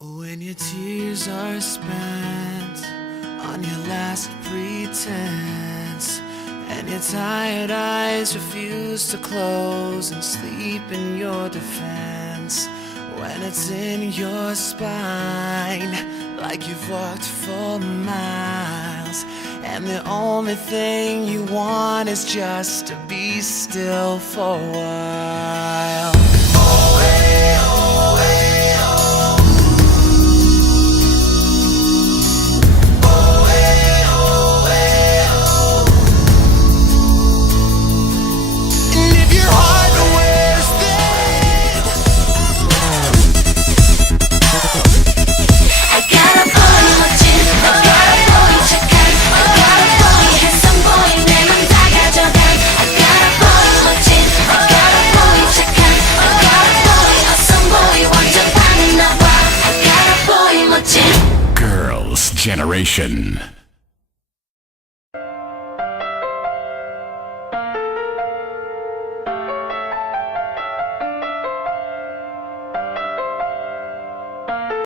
When your tears are spent on your last pretense, and your tired eyes refuse to close and sleep in your defense, when it's in your spine like you've walked for miles, and the only thing you want is just to be still for a while. Oh, hey, oh, hey, oh. Oh, hey, oh, hey, oh. And if your heart wears thin, I got a boy 멋진 I got a boy 착한 I got a boy handsome boy 내 맘 다 가져가 I got a boy 멋진 I got a boy 착한 I got a boy awesome boy 완전 반했나봐 I got a boy 멋진 Girls' Generation.